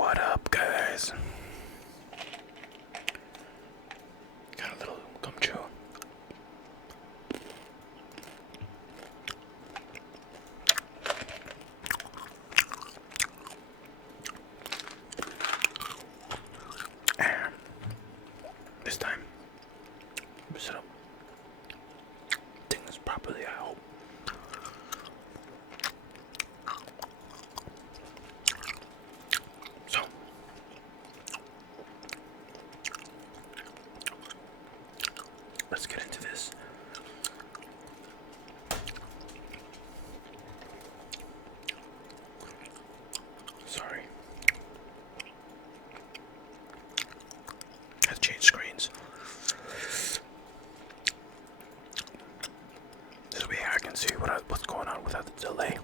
What up, guys? Got a little gumshoe. And this time, set up things properly, I hope. So, let's get into this. Sorry. I've changed screens. This way I can see what's going on without the delay.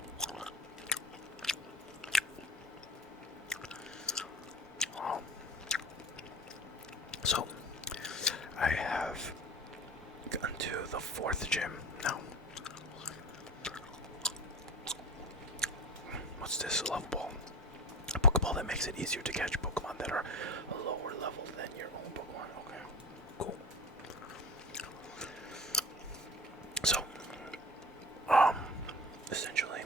So, I have gotten to the 4th gym now. What's this? A love ball. A Pokeball that makes it easier to catch Pokemon that are a lower level than your own Pokemon. Okay, cool. So, essentially,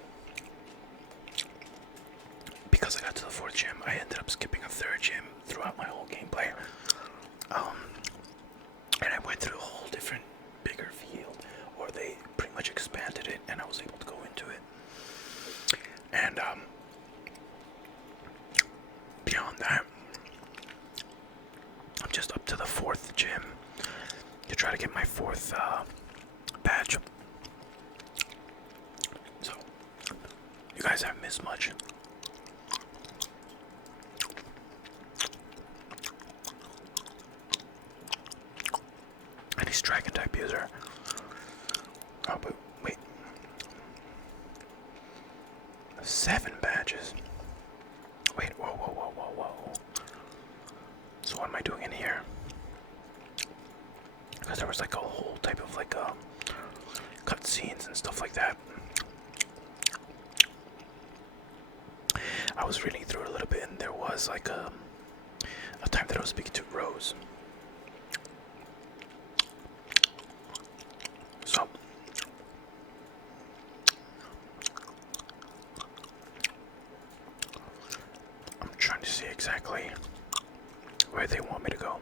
because I got to the 4th gym, I ended up skipping a 3rd gym throughout my whole gameplay. And I went through a whole different, bigger field, or they pretty much expanded it, and I was able to go into it. And, beyond that, I'm just up to the 4th gym to try to get my 4th, badge. So, you guys haven't missed much. And he's Dragon type user. Oh, but wait. 7 badges. Wait, whoa. So what am I doing in here? Because there was like a whole type of like cutscenes and stuff like that. I was reading through it a little bit, and there was like a time that I was speaking to Rose. So I'm trying to see exactly where they want me to go.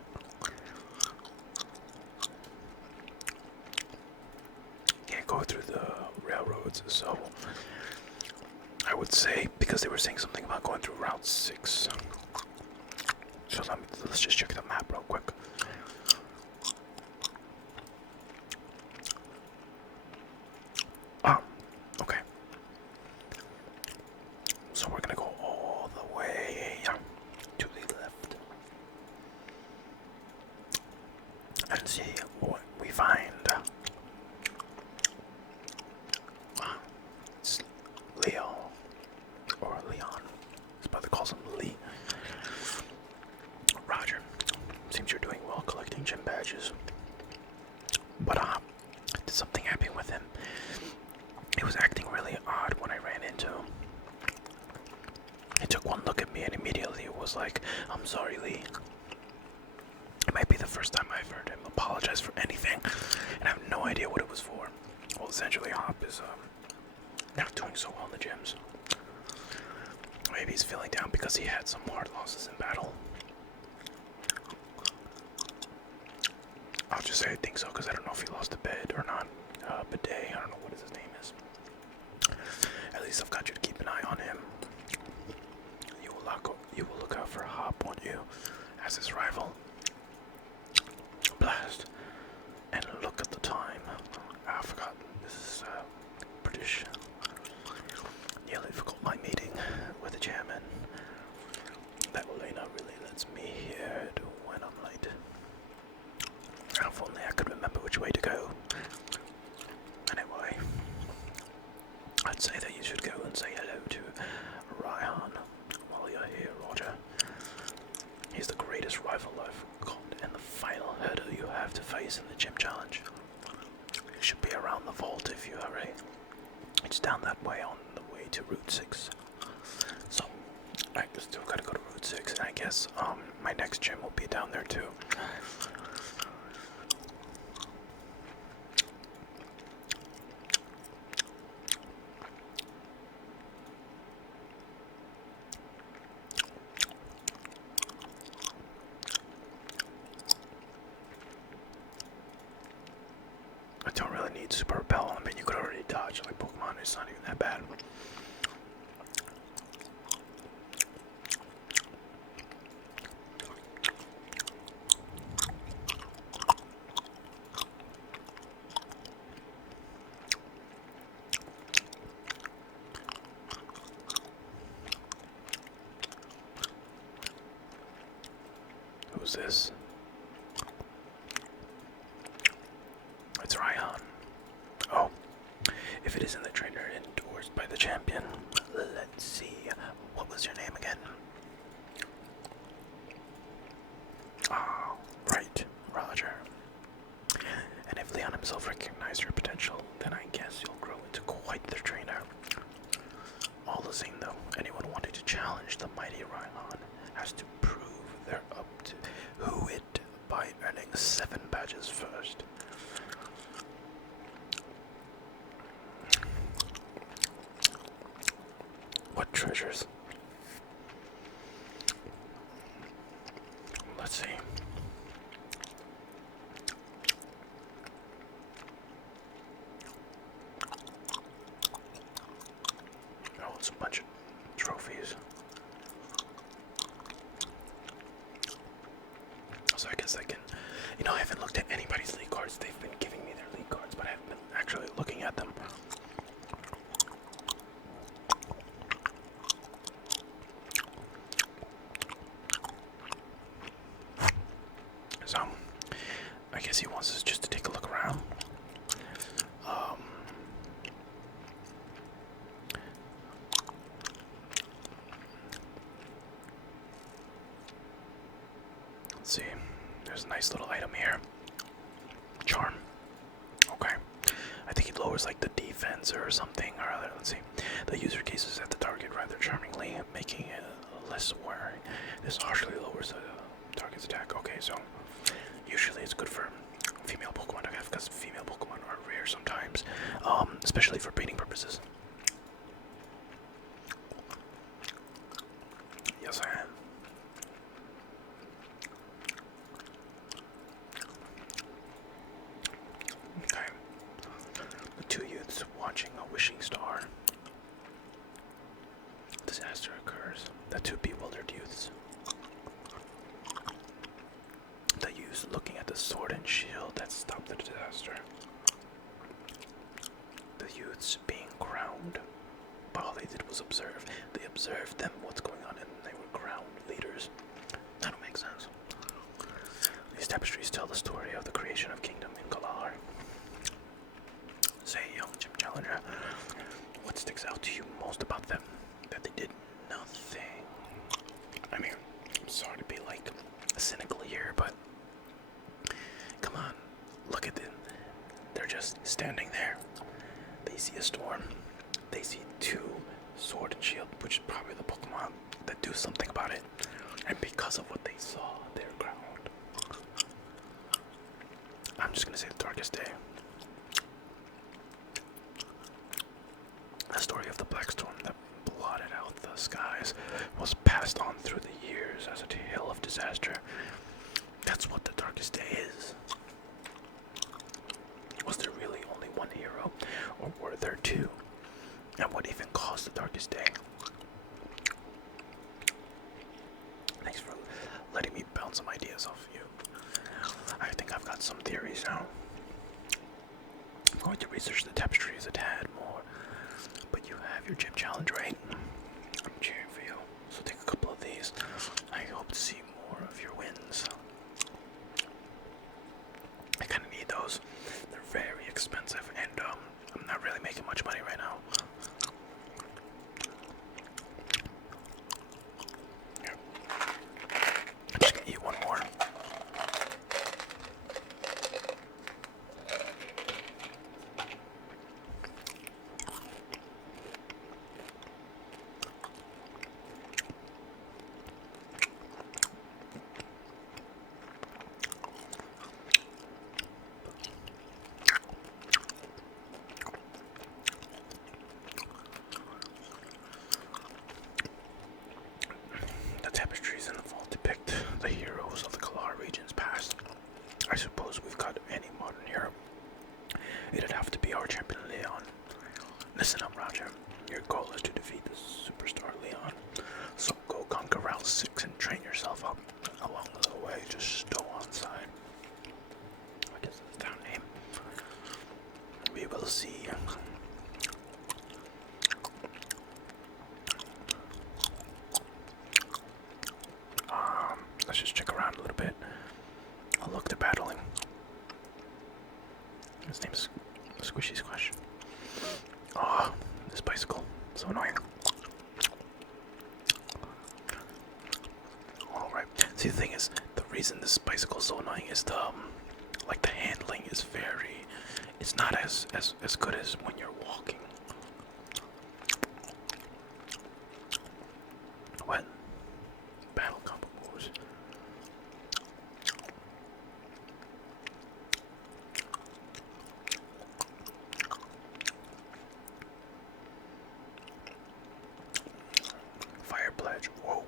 Can't go through the railroads, so I would say, because they were saying something about going through Route 6. So let's just check the map real quick. Oh, okay. So we're gonna go all the way to the left and see what we find. It's Leo, or Leon. His brother calls him Lee. Roger. Seems you're doing well collecting gym badges. But did something happen with him? He was acting really odd when I ran into him. He took one look at me and immediately was like, "I'm sorry, Lee." It might be the first time I've heard him apologize for anything, and I have no idea what it was for. Well, essentially, Hop is not doing so well in the gyms. Maybe he's feeling down because he had some hard losses in battle. I'll just say I think so, because I don't know if he lost a bed or not. Bidet, I don't know what his name is. At least I've got you to keep an eye on him. You will look out for Hop, won't you? As his rival. Blast. And look at the time. I forgot. This is British. Nearly forgot my meeting with the chairman. That Elena really lets me hear it when I'm late. If only I could remember which way to go. Anyway, I'd say that you should go and say hello to Ryan while you're here, Roger. He's the greatest rival I've got and the final hurdle you have to face in the gym challenge. You should be around the vault if you hurry. It's down that way on the way to Route 6. So, I still gotta go to Route 6. need super repel. I mean, you could already dodge like Pokemon. It's not even that bad. Who's this? It's Ryan. Oh, if it isn't the trainer endorsed by the champion, let's see. What was your name again? Ah, right, Roger. And if Leon himself recognized your potential, then I guess you'll grow into quite the trainer. All the same though, anyone wanting to challenge the mighty Ryan has to prove they're up to who it by earning 7 badges first. What treasures? Let's see. Oh, it's a bunch of trophies. So I guess I can, I haven't looked at anybody's league cards. They've been giving me their league cards, but I haven't been actually looking at them. So, I guess he wants us just to take a look around. Let's see. There's a nice little item here. Charm. Okay. I think it lowers like the defense or something or other. Let's see. The user gazes at the target rather charmingly, making it less wary. This harshly lowers the target's attack. Okay, so usually it's good for female Pokemon to have because female Pokemon are rare sometimes, especially for breeding purposes. Yes, I am. Okay. The 2 youths watching a wishing star. Disaster occurs. The 2 bewildered youths. The youths looking at the sword and shield that stopped the disaster. The youths being crowned. But all they did was observe. They observed them, what's going on, and they were crowned leaders. That don't make sense. These tapestries tell the story of the creation of kingdom in Galar. Say, young gym challenger, what sticks out to you most about them? That they did nothing. I mean, I'm sorry to be like cynical here, but come on, look at them. They're just standing there. They see a storm. They see 2 sword and shield, which is probably the Pokemon that do something about it. And because of what they saw, they're crowned. I'm just gonna say the darkest day. The story of the black storm that blotted out the skies was passed on through the years as a tale of disaster. That's what the darkest day is. Was there really only one hero, or were there 2? And what even caused the darkest day? Thanks for letting me bounce some ideas off you. I think I've got some theories now. I'm going to research the tapestries a tad more. But you have your gym challenge, right? I'm cheering for you. So take a couple of these. I hope to see more of your wins. I kind of need those. They're very expensive, and I'm not really making much money right now. Here. I'm just gonna eat one more. your goal is to defeat the superstar Leon. So go conquer Route 6 and train yourself up. Along the way, just stow on side. I guess that's the town name. We will see. Let's just check around a little bit. Oh, look, they're battling. His name's Squishy Squash. Oh, this bicycle. So annoying. Alright. See, the thing is, the reason this bicycle is so annoying is the, like, the handling is very... It's not as good as when you're walking. What? Battle combo moves. Fire pledge. Whoa.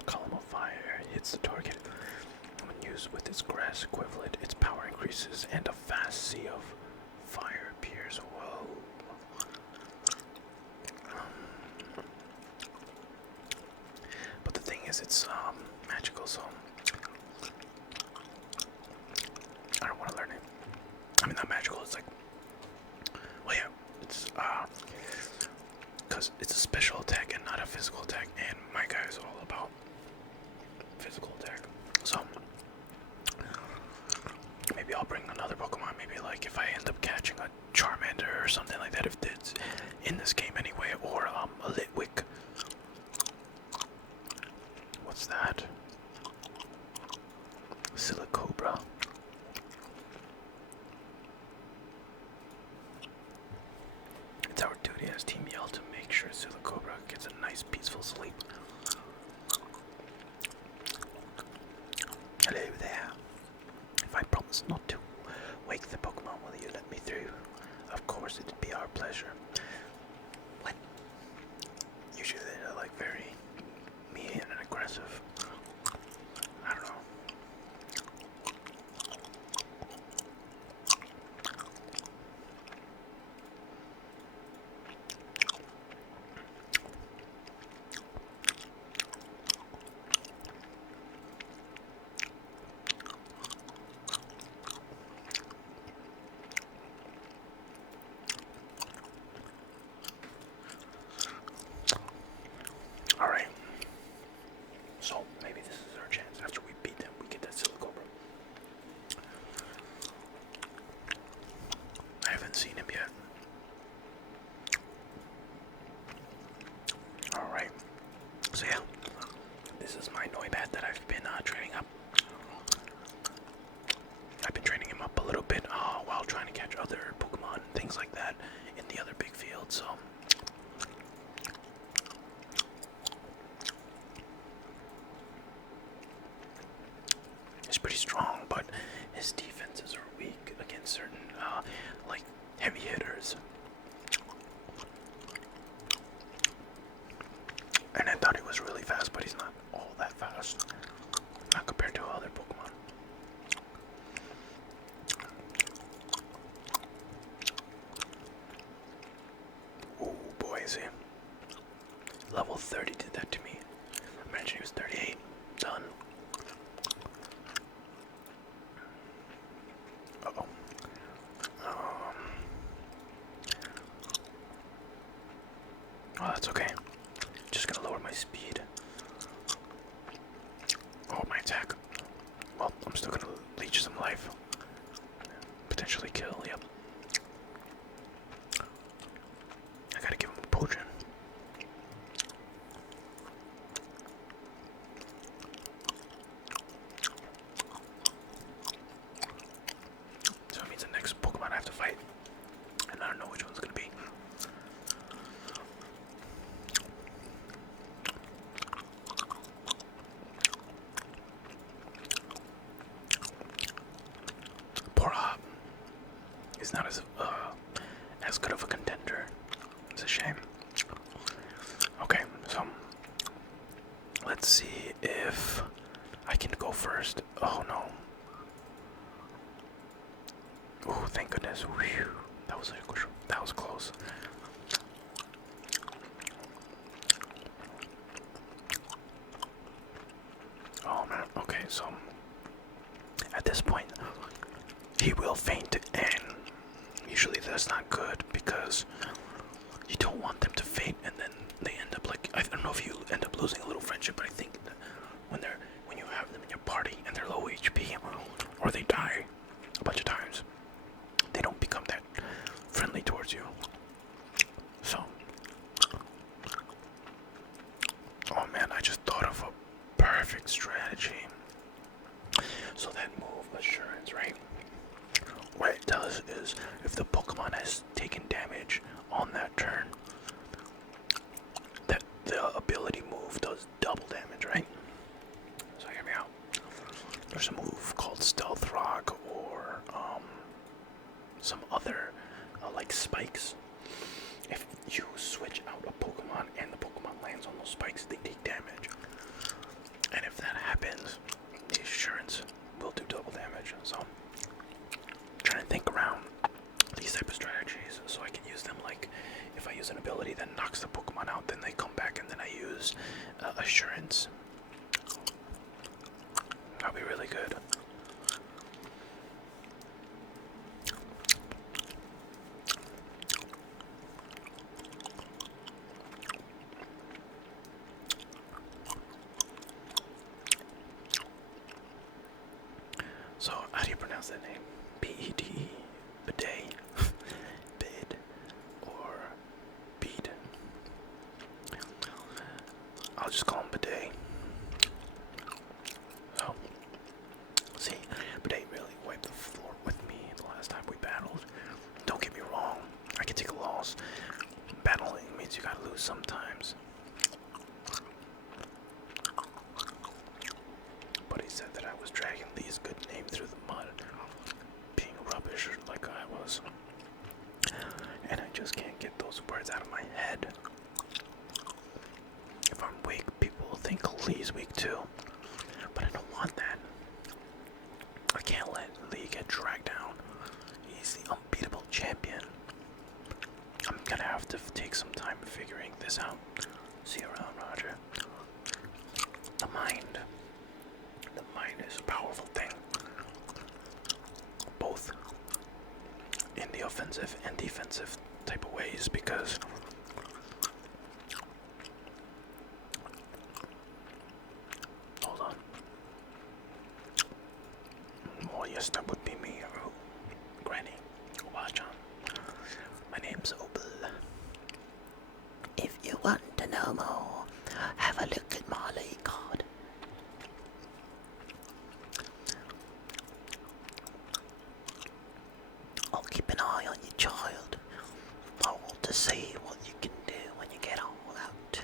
A column of fire hits the target. When used with its grass equivalent, its power increases and a vast sea of fire appears. Whoa. But the thing is, it's magical, so I don't want to learn it. I mean, not magical, it's like, well, yeah, it's because it's a special attack and not a physical attack, and my guy is all about physical attack. So maybe I'll bring another Pokemon. Maybe like if I end up catching a Charmander or something like that, if it's in this game anyway, or a Litwick. What's that? Silicobra. It's our duty as Team Yell to make sure Silicobra gets a nice peaceful sleep. Hello there. If I promise not to wake the Pokemon, will you let me through? Of course, it'd be our pleasure. What? Usually they're like very mean and aggressive. I don't know. Alright. So maybe this is our chance. After we beat them, we get that Silicobra. I haven't seen him yet. Alright. So yeah. This is my Noibat that I've been training up. I've been training him up a little bit while trying to catch other Pokemon and things like that in the other big field, so he's pretty strong, but his defenses are weak against certain like heavy hitters. And I thought he was really fast, but he's not all that fast. Not compared to other Pokemon. Oh boy, is he. Level 30 did that to me. Imagine he was 38. Done. Uh-oh. Oh, that's okay. Just gonna lower my speed. Oh, my attack. Well, I'm still gonna leech some life. Potentially kill, yep. I gotta give him a potion. So it means the next Pokemon I have to fight. And I don't know which one's gonna be. Poor Hop. He's not as good of a contender. It's a shame. Okay, so let's see if I can go first. Oh no. Oh, thank goodness. Whew. That was close. so at this point, he will faint, and usually that's not good because you don't want them to faint and then they end up like, I don't know if you end up losing a little friendship, but I think that when you have them in your party and they're low HP or they die a bunch of times, they don't become that friendly towards you. So, oh man, I just thought of a perfect strategy. So that move, Assurance, right? What it does is, if the Pokemon has taken damage on that turn, that the ability move does double damage, right? So hear me out. There's a move called Stealth Rock or some other like spikes. If you switch out a Pokemon and the Pokemon lands on those spikes, they take damage. And if that happens, the Assurance will do double damage. So I'm trying to think around these type of strategies so I can use them. Like if I use an ability that knocks the Pokemon out, then they come back, and then I use Assurance. That'll be really good. So, how do you pronounce that name? B-E-D-E? Bidet? Bid? Or Bead? I'll just call him Bidet. So, see, Bidet really wiped the floor with me the last time we battled. Don't get me wrong, I can take a loss. Battling means you gotta lose sometimes. But he said that I was dragging Lee's good name through the mud, being rubbish like I was. And I just can't get those words out of my head. If I'm weak, people will think Lee's weak too. But I don't want that. I can't let Lee get dragged down. He's the unbeatable champion. I'm gonna have to take some time figuring this out. See you around, Roger. The mind. The mind is a powerful thing. Both in the offensive and defensive type of ways, because hold on. Oh yes, that would be me. Oh, Granny. Watch on. My name's Opal. If you want to know more, have a look at my league card. I'll keep an eye on your child. I want to see what you can do when you get all out.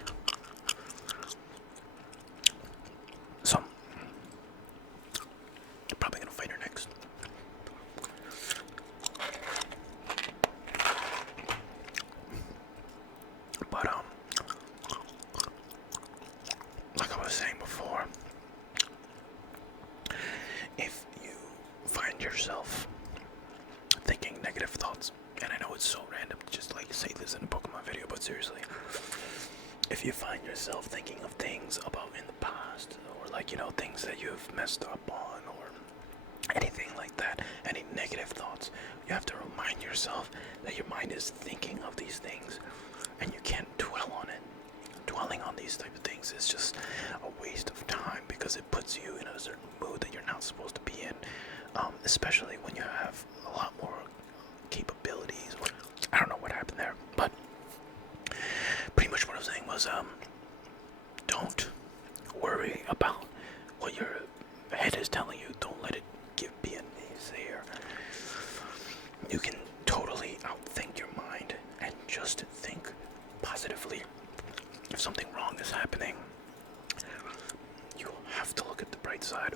So, you're probably gonna fight her next. But like I was saying before, if you find yourself thinking negative thoughts, and I know it's so random to just like say this in a Pokemon video, but seriously, if you find yourself thinking of things about in the past, or like, you know, things that you've messed up on, or anything like that, any negative thoughts, you have to remind yourself that your mind is thinking of these things, and you can't dwell on it. Dwelling on these type of things is just a waste of time, because it puts you in a certain mood that you're not supposed to be in, especially when you have a lot more capabilities. I don't know what happened there, but pretty much what I was saying was, don't worry about what your head is telling you. Don't let it be a naysayer. You can totally outthink your mind and just think positively. If something wrong is happening, you have to look at the bright side.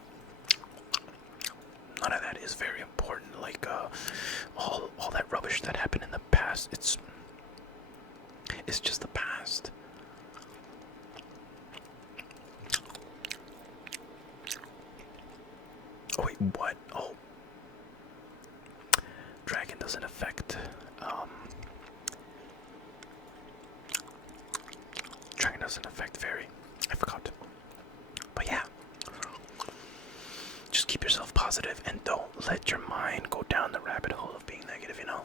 None of that is very important. Like all that rubbish that happened in the past, it's just the past. Oh wait, what? Oh, dragon doesn't affect. Dragon doesn't affect fairy. I forgot. But yeah. keep yourself positive and don't let your mind go down the rabbit hole of being negative, you know?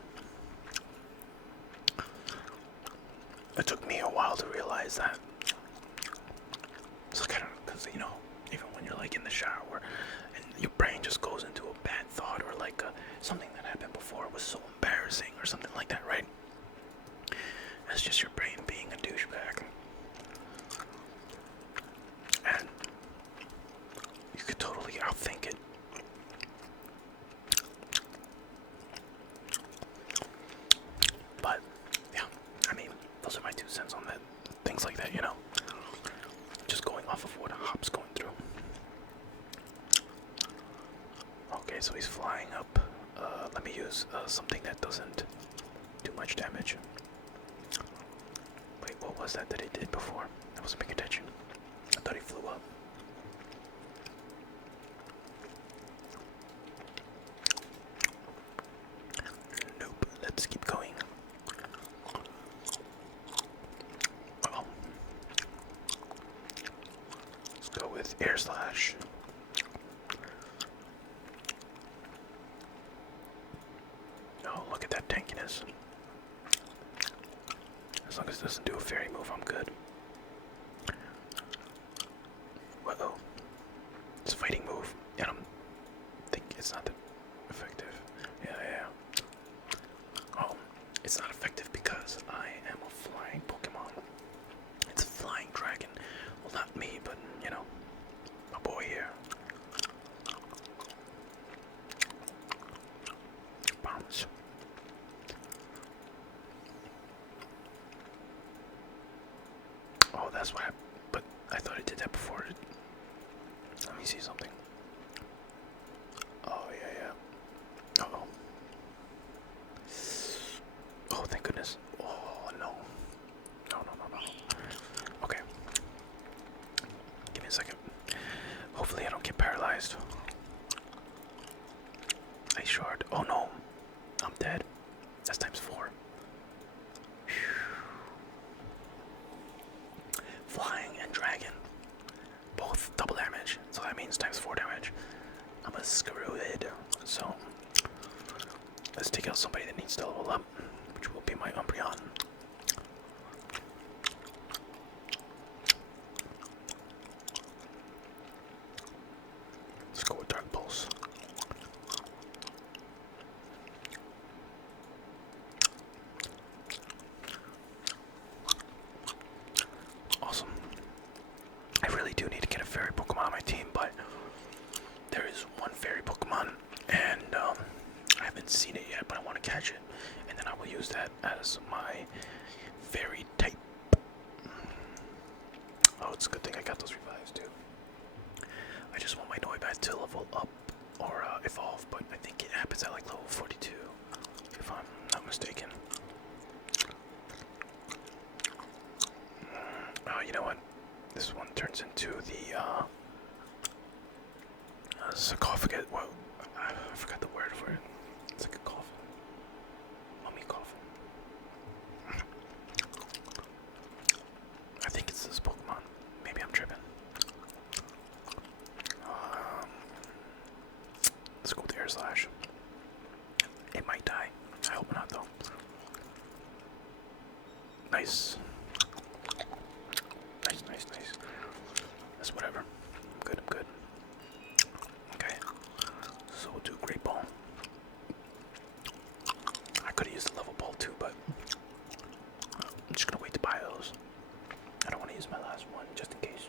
It took me a while to realize that. It's kind of, because, you know, even when you're like in the shower and your brain just goes into a bad thought or like something that happened before was so embarrassing or something like that, right? That's just your brain being a douchebag. And you could totally outthink it. But, yeah, I mean, those are my 2 cents on that. Things like that, you know? Just going off of what Hop's going through. Okay, so he's flying up. Let me use something that doesn't do much damage. Wait, what was that he did before? I wasn't paying attention. I thought he flew up. Nope, let's keep going. Uh-oh. Let's go with Air Slash. Oh, look at that tankiness. As long as it doesn't do a fairy move, I'm good. Uh-oh. It's a fighting move, and I think it's not that effective. Yeah. Oh, it's not effective because I am a flying Pokemon. It's a flying dragon. Well, not me, but, you know, my boy here. Bounce. Oh, that's why but I thought it did that before. Let me see something. Oh, yeah. Uh-oh. Oh, thank goodness. Oh, no. No. Okay. Give me a second. Hopefully I don't get paralyzed. Ice shard. Oh, no. I'm dead. That's times 4. Flying and dragon. Both double damage. So that means times 4 damage. I'm a screwed. So let's take out somebody that needs to level up, which will be my Umbreon. Let's go with Dark Pulse. Awesome. I really do need to get a fairy Pokemon on my team, but there is one fairy Pokemon, and I haven't seen it yet, but I want to catch it, and then I will use that as my fairy type. Oh, it's a good thing I got those revives too. I just want my Noibat to level up or evolve, but I think it happens at like level 42, if I'm not mistaken. Oh, you know what? This one turns into the sarcophagus. Well, I forgot the word for it. It's like a coffin. Mummy coffin. I think it's this Pokemon. Maybe I'm tripping. Let's go with Air Slash. It might die. I hope not, though. Nice. Nice. That's whatever. I'm good. Okay. So we'll do Great Ball. I could have used the level ball too, but I'm just gonna wait to buy those. I don't want to use my last one just in case.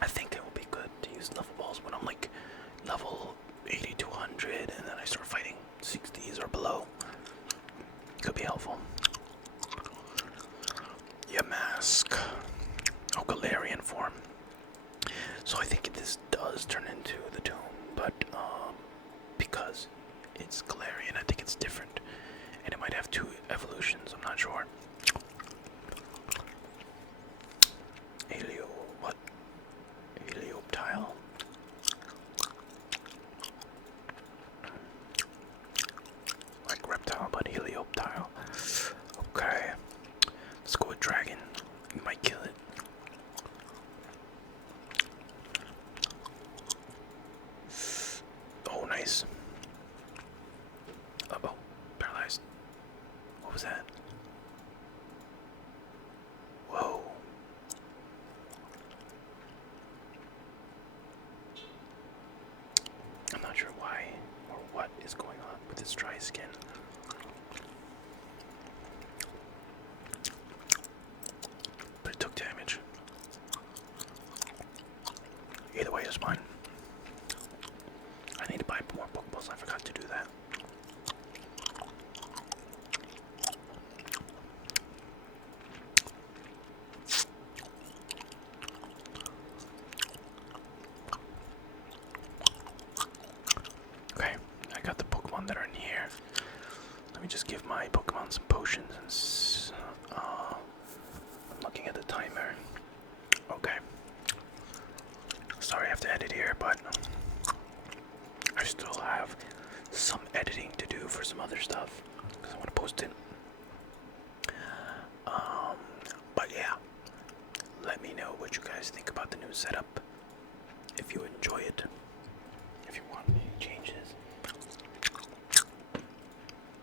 I think it will be good to use level balls when I'm like level 80 to 100 and then I start fighting 60s or below. Could be helpful. Mask. Oh, Galarian form. So I think this does turn into the Doom, but because it's Galarian, I think it's different. And it might have 2 evolutions, I'm not sure. Helioptile. Like reptile, but Helioptile. Okay. Let's go with Dragon. We might kill it. is going on with his dry skin. But it took damage. Either way, it's fine. I need to buy more Pokeballs. I forgot to do that. Okay, I got the Pokemon that are in here. Let me just give my Pokemon some potions and I'm looking at the timer. Okay. Sorry I have to edit here, but I still have some editing to do for some other stuff because I want to post it. But yeah, let me know what you guys think about the new setup. If you enjoy it, if you want any changes,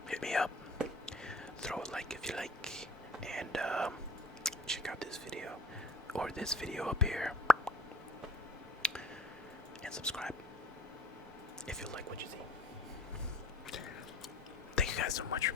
hit me up. Throw a like if you like, and check out this video or this video up here, and subscribe if you like what you see. Thank you guys so much.